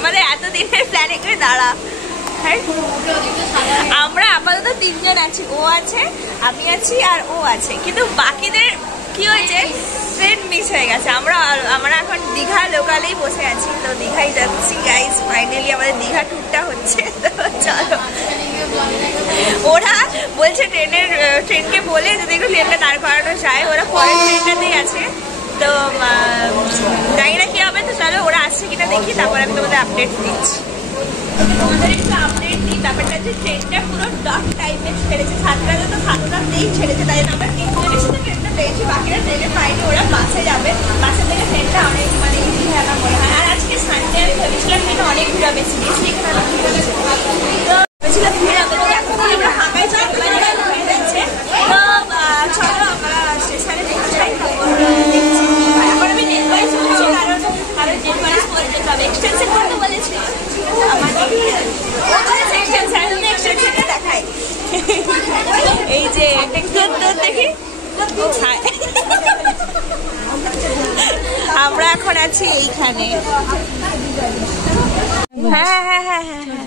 আমাদের এতদিনের প্ল্যানে করে দাঁড়া। আমরা আপাতত তিনজন আছি, ও আছে, আমি আছি আর ও আছে, কিন্তু বাকিদের কি হয়েছে ট্রেন মিস হয়ে গেছে। আমরা এখন দীঘা লোকালেই বসে আছি, তো দীঘাই যাচ্ছি গাইস। ফাইনালি আমাদের দীঘা ট্যুরটা হচ্ছে, তো চলো। ওরা বলছে ট্রেনকে বলে যদি একটু ট্রেনটা দাঁড় করানো যায়, ওরা পরের ট্রেনটাতেই আছে, তো জানি না কি হবে। তো চলো ওরা আসছে কিনা দেখি, তারপর আমি তোমাদের আপডেট দিচ্ছি। তোমাদের একটু আপডেট দিই। ব্যাপারটা হচ্ছে ট্রেনটা পুরো ডট টাইমে ছেড়েছে, 7টাতে তো 7টাতেই ছেড়েছে, তাই জন্য আমরা তিনজনের সাথে ট্রেনটা পেয়েছি। বাকিরা ট্রেনে পাইনি, ওরা বাসে যাবে। বাসে থেকে ট্রেনটা অনেক মানে ইজি হয় আমার মনে হয়। আর আজকে সানডে আমি ভেবেছিলাম ট্রেনে অনেক ভিড় হবে, সিরিয়াসলি এখানে অনেক ভিড় হয়েছে, তো ভেবেছিলাম ভিড় হবে, এখন আমরা ফাঁকাই হয়ে যাচ্ছে। তো চলো আমরা স্টেশনে দেখতে চাই, তারপর দেখছি। এখন আমি নেটওয়াইজ বলছি, কারণ নেটওয়াইজ করে যেতে হবে, এক্সটেনশন করতে বলেছি আমাদের। দেখাই এই যে দেখি, আমরা এখন আছি এইখানে। হ্যাঁ হ্যাঁ হ্যাঁ হ্যাঁ হ্যাঁ,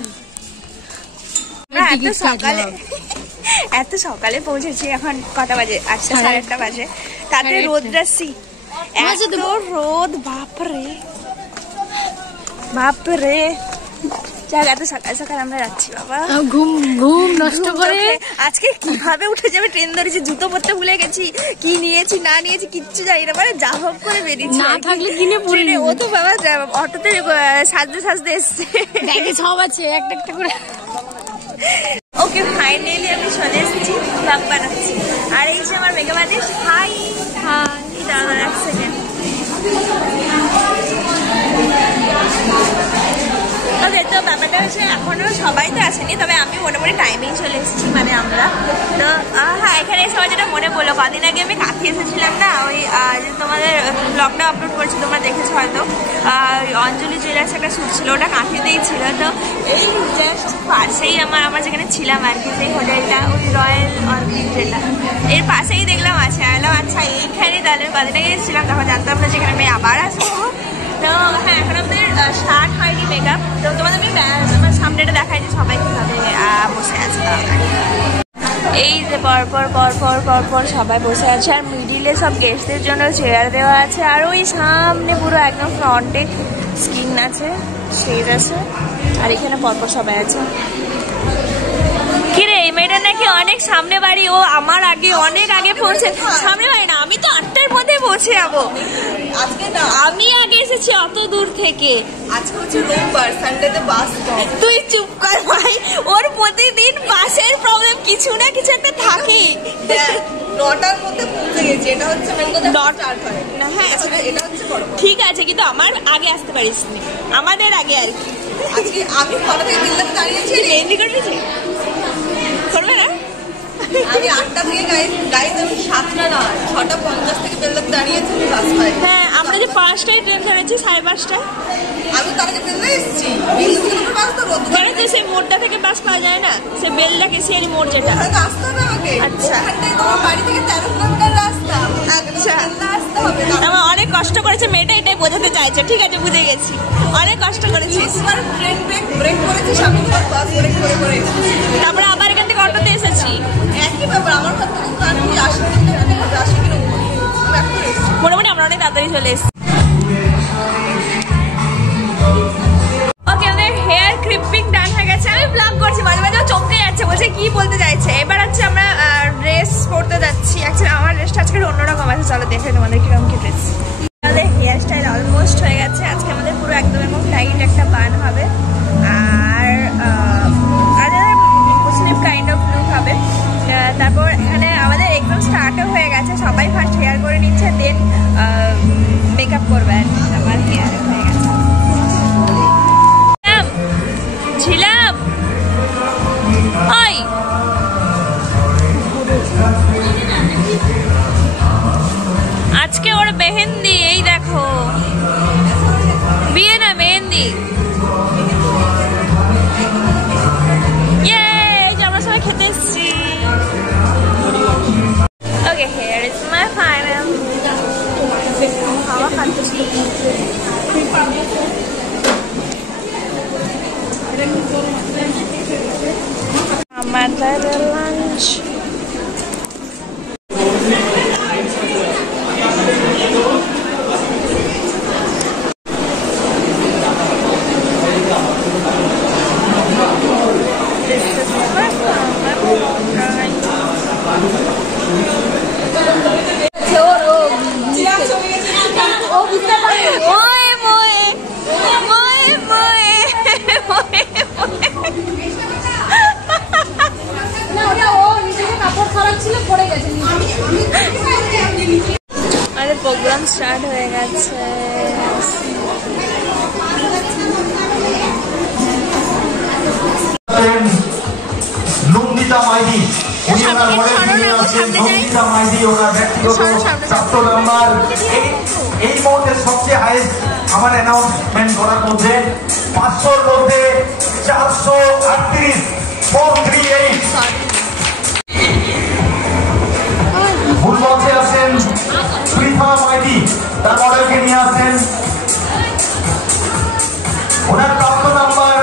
এত সকালে পৌঁছেছি। এখন কটা বাজে? 8টা 8:30 বাজে। তাতে রোদ্রাসি, এত রোদ, বাপরে বাপরে। যাক, এত সকাল সকাল আমরা যাচ্ছি বাবা, ঘুম নষ্ট করে। আজকে কিভাবে উঠে যাবে ট্রেন ধরেছি, জুতো পরতে ভুলে গেছি, কি নিয়েছি না নিয়েছি কিচ্ছু জানি না, মানে যা হোক করে বেরিয়েছি। না থাকলে কিনে পড়ে, ও তো বাবা অটোতে সাজতে এসছে, ব্যাগে সব আছে একটা একটা করে। ওকে, ফাইনালি আমি চলে এসেছি, ব্লগ বানাচ্ছি। আর এই যে আমার মেকআপ আর্টিস্ট। হাই হাই, দাঁড়া এক সেকেন্ড। ওকে, তো ব্যাপারটা হচ্ছে এখনো সবাই তো আসেনি, তবে আমি মোটামুটি টাইমেই চলে এসেছি, মানে আমরা তো। হ্যাঁ, এখানে সবাই যেটা মনে পড়লো, কদিন আগে আমি কাঁথি এসেছিলাম না, ওই তোমাদের ব্লগটা আপলোড করছি, তোমরা দেখেছো হয়তো। অঞ্জলি জুয়েলার্স একটা শ্যুট ছিল, ওটা কাঁথিতেই ছিল। তো এই জাস্ট পাশেই আমার যেখানে ছিলাম আর কি, সেই হোটেলটা, ওই রয়্যাল অর্কিড যেটা, এর পাশেই দেখলাম আছে। এলাম, আচ্ছা এইখানে তাহলে কদিন আগে এসেছিলাম, তখন জানতাম না যেখানে আমি আবার আসবো। তো হ্যাঁ, এখন আমাদের স্টার্ট হয়নি মেকআপ, তো তোমাদের আমি আমার সামনেটা দেখাই যে সবাই কীভাবে বসে আছে। এই যে পরপর পরপর পরপর সবাই বসে আছে, আর মিডিলে সব গেস্টদের জন্য চেয়ার দেওয়া আছে, আর ওই সামনে পুরো একদম ফ্রন্টে স্ক্রিন আছে, স্টেজ আছে, আর এখানে পরপর সবাই আছে। কিরে, এই মেয়েটা নাকি অনেক সামনে বাড়ি, ও আমার আগে অনেক আগে পৌঁছে। সামনে বাড়ি না, আমি তো 8টার মধ্যে পৌঁছে যাবো। আজকে না, আমি আগে এসেছি অত দূর থেকে। আজকে হচ্ছে রোববার, সানডেতে বাস কম। তুই চুপ কর ভাই, ওর প্রতিদিন বাসের প্রবলেম কিছু না কিছু একটা থাকে। 9টার মধ্যে পৌঁছে গেছি, এটা হচ্ছে মেন কথা। 9টা না, হ্যাঁ এটা হচ্ছে বড়, ঠিক আছে, কিন্তু আমার আগে আসতে পারিস নি, আমাদের আগে আর কি। আজকে আমি কবে থেকে দিল্লাতে দাঁড়িয়েছি, মেহেন্দি করবি করবে না? আমি 8টা থেকে গাইজ আমি 7টা না 6:50 থেকে বেলদাতে দাঁড়িয়েছি, বাস পাই। হ্যাঁ, আমরা যে 5টায় ট্রেন ধরেছি, 5:30টায়। আমি তার আগে বেলদা এসেছি, বেলদা বাস তো রোদ ধরে তো, সেই মোড়টা থেকে বাস পাওয়া যায় না, সে বেলদা কেশিয়ারি মোড় যেটা, আসতে হবে আমাকে। আচ্ছা, তোমার বাড়ি থেকে 13 কিলোমিটার রাস্তা। আচ্ছা, আসতে হবে। আমার অনেক কষ্ট করেছে মেয়েটা, এটাই বোঝাতে চাইছে। ঠিক আছে, বুঝে গেছি, অনেক কষ্ট করেছিস। ট্রেন ব্রেক করেছি, সামনে বাস ব্রেক করে তারপরে আবার এখান থেকে অটোতে এসেছি। একই ব্যাপার, আমার ঘর থেকে মোটামুটি আমরা অনেক তাড়াতাড়ি চলে এসেছি। ওকে, আমাদের হেয়ার ক্লিপিং ডান হয়ে গেছে। আমি ব্লগ করছি, মাঝে মাঝে চমকে যাচ্ছে, বলছে কি বলতে চাইছে। এবার হচ্ছে আমরা ড্রেস পরতে যাচ্ছি। অ্যাকচুয়ালি আমার ড্রেসটা আজকে অন্যরকম আছে, চলো দেখে তোমাদের কিরকম কি ড্রেস। আমাদের হেয়ার স্টাইল অলমোস্ট হয়ে গেছে। আজকে আমাদের পুরো একদম এরকম টাইট একটা বান হবে, আর মুসলিম কাইন্ড অফ লুক হবে। তারপর এখানে আমাদের একদম স্টার্টও হয়ে গেছে, সবাই ফার্স্ট হেয়ার করে নিচ্ছে, দেন মেকআপ আমরা সবাই খেতে এসেছি। ওকে, হিয়ার ইজ মাই ফাইনাল খাওয়া খাচ্ছি। আমাদের লাঞ্চ প্রোগ্রাম স্টার্ট হয়ে গেছে। নন্দিতা মাইদি, উনি ওনার মডেল নিয়ে আসছেন। নন্দিতা মাইদি ওনার ব্যক্তিগত 700 নাম্বার। এই মুহূর্তে সবচেয়ে হাইস্ট আমার অ্যানাউন্সমেন্ট করার মধ্যে 500-র মধ্যে 438 438। ফুল মঞ্চে আছেন পৃথা মাইদি, তার মডেলকে নিয়ে আসছেন। ওনার প্রাপ্ত নাম্বার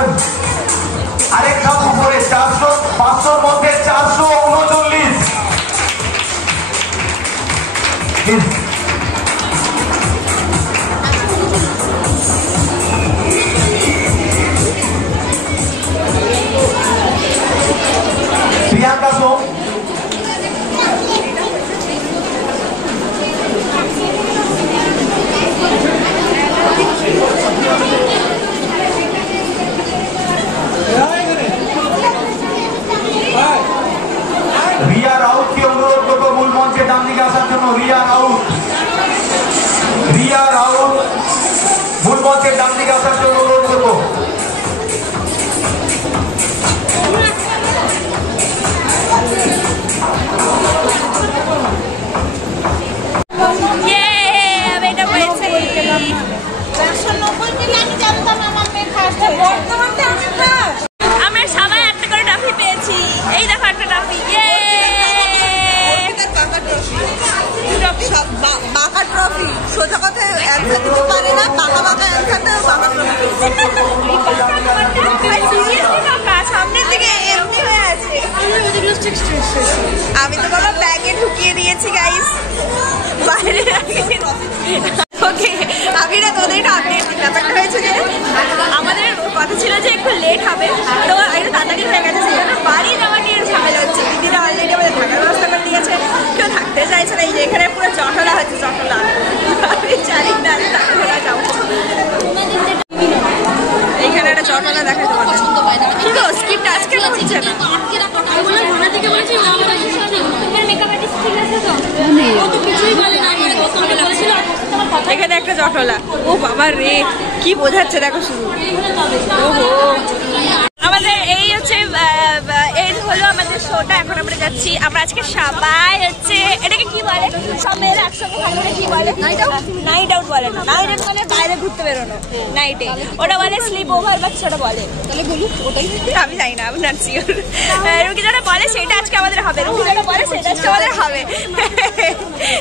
আরেক ধাপ উপরে 400, 500-র মধ্যে 439। প্রিয়াঙ্কা সোম, রিয়া রাউতকে অনুরোধ করবো মূল মঞ্চে ডান দিকে আসার জন্য। রিয়া রাউত মূল মঞ্চে ডান দিকে আসার জন্য অনুরোধ করবো। আমরা সবাই একটা করে ট্রফি পেয়েছি। এই দেখো একটা ট্রফি। বাঁকা ট্রফি, সোজা কথায় অ্যান্সার দিতে পারে না, বাঁকা অ্যান্সার দেয় বাঁকা ট্রফি। সামনের দিকে এমনি হয়ে আছে। আমি তো বাবা ব্যাগে ঢুকিয়ে দিয়েছি গাইস, বাইরে। ওকে, আমি না তোদের ব্যাপারটা হয়েছে যে আমাদের কথা ছিল যে একটু লেট হবে, তো একটু তাড়াতাড়ি হয়ে গেছে, সেই জন্য বাড়ি যাওয়া নিয়ে ঝামেলা হচ্ছে। দিদিরা অলরেডি আমাদের থাকার ব্যবস্থা করে দিয়েছে, কেউ থাকতে চাইছে না। এই যে এখানে পুরো জটলা হচ্ছে, জটলা। আমি জানি না তারপরে যাবো। এইখানে একটা জটলা দেখাতে পারবো কি গো, স্ক্রিপ্ট আজকে হচ্ছে না। এখানে একটা জটলা। ও বাবা রে, কি বোঝাচ্ছে দেখো শুধু। ওহো, আমাদের এই হচ্ছে এই হলো আমাদের শোটা। এখন আমরা যাচ্ছি। আমরা আজকে সবাই হচ্ছে এটাকে কি বলে, সব মেয়েরা একসঙ্গে থাকলে কি বলে? নাইট আউট বলে না, নাইট আউট বলে বাইরে ঘুরতে বেরোনো নাইটে। ওটা বলে স্লিপ ওভার বা সেটা বলে। তাহলে বলুন ওটাই, আমি জানি না, আমি নট সিওর। রুকি যেটা বলে সেটা আজকে আমাদের হবে, রুকি যেটা বলে সেটা আজকে আমাদের হবে।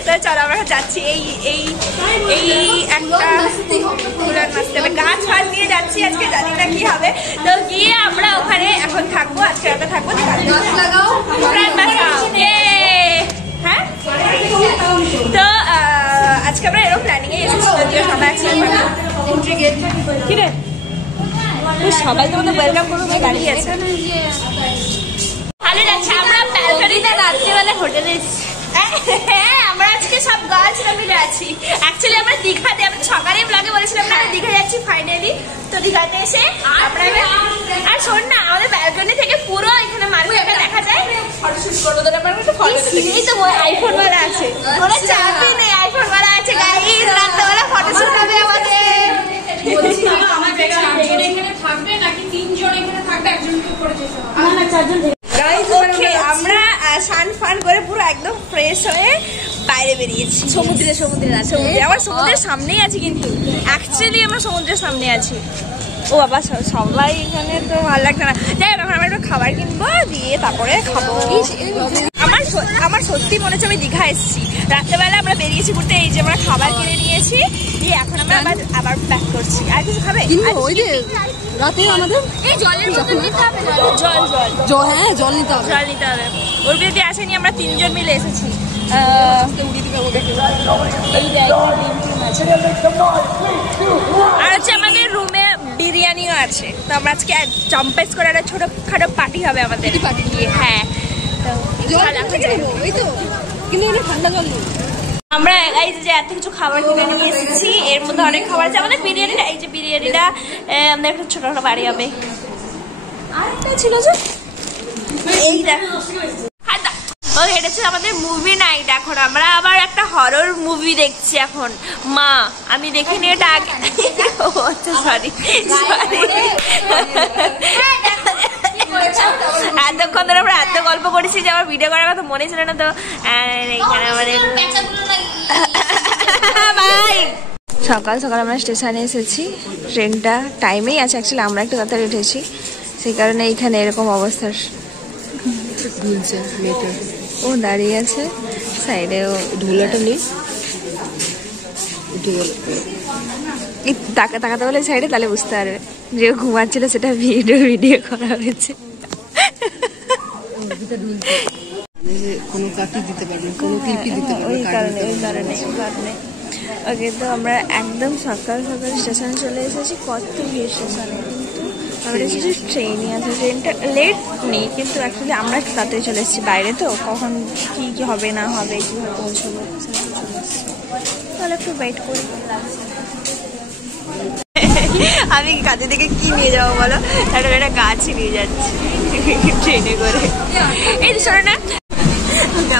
তো চলো আমরা যাচ্ছি। এই একটা গাছ ফাছ নিয়ে যাচ্ছি আজকে, জানি না কি হবে। তো গিয়ে আমরা ওখানে এখন থাকবো, আজকে রাতে থাকবো। হ্যাঁ, তো আজকে আমরা এরকম প্ল্যানিং এ এসেছি, যদিও সবাই আছে। কি রে, সবাই তোমাদের ওয়েলকাম করবো, দাঁড়িয়ে আছে। ভালো যাচ্ছে। আমরা ব্যালকনিতে রাত্রিবেলা হোটেলে এসেছি। হ্যাঁ, আমরা আজকে সব গার্লসরা মিলে আছি। অ্যাকচুয়ালি আমরা দীঘাতে, আমি সকালে ব্লগে বলেছিলাম না দীঘা যাচ্ছি ফাইনালি। তো দীঘাতে এসে আপনারা, আর শোন না, আমাদের ব্যালকনি থেকে পুরো এখানে মার্কেটটা দেখা যায়। ফটোশুট করবো তো, এই তো আইফোন ওয়ালা আছে, ওরা চাপই নেই, আইফোন ওয়ালা আছে। গাইস রাত্রেবেলা ফটোশুট হবে আমাদের। থাকবে নাকি 3 জন এখানে থাকবে, একজনকে করে যেতে হবে না, 4 জন। ওকে, আমরা স্নান ফান করে পুরো একদম ফ্রেশ হয়ে বাইরে বেরিয়েছি। সমুদ্রে আমার সমুদ্রের সামনেই আছি, কিন্তু অ্যাকচুয়ালি আমরা সমুদ্রের সামনে আছি। ও বাবা সবাই এখানে তো ভালো লাগছে না। যাই হোক, এখন আমরা একটু খাবার কিনবো, দিয়ে তারপরে খাবো। আমার সত্যি মনে হচ্ছে আমি দীঘা এসেছি। রাত্রেবেলা আমরা বেরিয়েছি ঘুরতে, এই যে আমরা খাবার কিনে নিয়েছি, দিয়ে এখন আমরা আবার ব্যাক করছি। আর কিছু খাবে? ওই যে রাতে আমাদের এই জলের বোতল নিতে হবে, জল হ্যাঁ জল নিতে হবে। ওর বিয়েতে আসেনি, আমরা 3 জন মিলে এসেছি। আর হচ্ছে আমাদের রুমে বিরিয়ানিও আছে, তো আমরা আজকে জম্পেস করে একটা ছোটখাটো পার্টি হবে আমাদের। হ্যাঁ, আমরা এই যে এত কিছু খাবার কিনে নিয়ে এসেছি, এর মধ্যে অনেক খাবার আছে আমাদের। বিরিয়ানিটা, এই যে বিরিয়ানিটা আমাদের একটা ছোট বাড়ি হবে। আর একটা ছিল যে এই দেখো, এটা ছিল আমাদের মুভি নাইট। এখন আমরা আবার একটা হরর মুভি দেখছি এখন। মা, আমি দেখিনি এটা আগে। আচ্ছা সরি, এতক্ষণ ধরে আমরা এত গল্প করেছি যে আমার ভিডিও করার কথা মনে ছিল না। তো এইখানে আমাদের সকাল সকাল আমরা স্টেশনে এসেছি। ট্রেনটা টাইমেই আছে, অ্যাকচুয়ালি আমরা একটু তাড়াতাড়ি উঠেছি, সেই কারণে এইখানে এরকম অবস্থার। ও দাঁড়িয়ে আছে সাইডে, ও ঢোলাটা নেই, তাকাতে বলে সাইডে, তাহলে বুঝতে পারবে যে ঘুমাচ্ছিল, সেটা ভিডিও করা হয়েছে। ওই কারণে ওকে। তো আমরা একদম সকাল সকাল স্টেশনে চলে এসেছি। কত ভিড় স্টেশনে, কিন্তু আমরা এসেছি ট্রেনই আছে। ট্রেনটা লেট নেই, কিন্তু অ্যাকচুয়ালি আমরা একটু তাড়াতাড়ি চলে এসেছি বাইরে, তো কখন কী হবে না হবে, কীভাবে পৌঁছবো, তাহলে একটু ওয়েট করি। আমি কাজে থেকে কি নিয়ে যাবো বলো, তাহলে একটা গাছই নিয়ে যাচ্ছি ট্রেনে করে। এই শোনো না,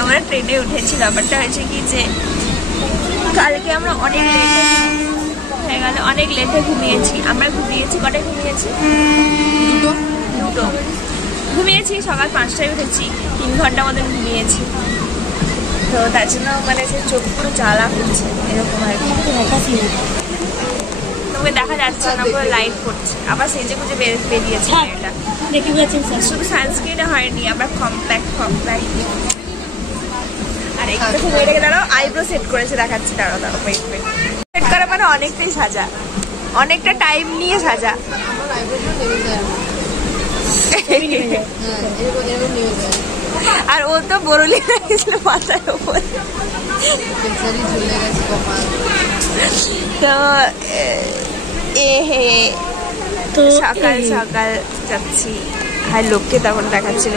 আমরা ট্রেনে উঠেছি, ব্যাপারটা হয়েছে কি যে কালকে আমরা অনেক লেটে হয়ে গেল, অনেক লেটে ঘুমিয়েছি। আমরা ঘুমিয়েছি, কটায় ঘুমিয়েছি? দুটো ঘুমিয়েছি। সকাল 5টায় উঠেছি, 3 ঘন্টা মতন ঘুমিয়েছি। তো তার জন্য মানে সে চোখ পুরো জ্বালা করছে এরকম আর কি। তোমাকে দেখা যাচ্ছে না, পুরো লাইট পড়ছে। আবার সেজে গুজে বেরিয়েছে এটা দেখে গেছেন। শুধু সানস্ক্রিনে হয়নি, আবার কম্প্যাক্ট আর একটু মেয়েটাকে দাঁড়াও, আইব্রো সেট করেছে, দেখাচ্ছি। দাঁড়াও সেট করা মানে অনেকটাই সাজা, অনেকটা টাইম নিয়ে সাজা। আর ও তো বরলি লাগিয়েছিল মাথায় ওপর। তো সকাল সকাল যাচ্ছি। আর লোককে তখন দেখাচ্ছিল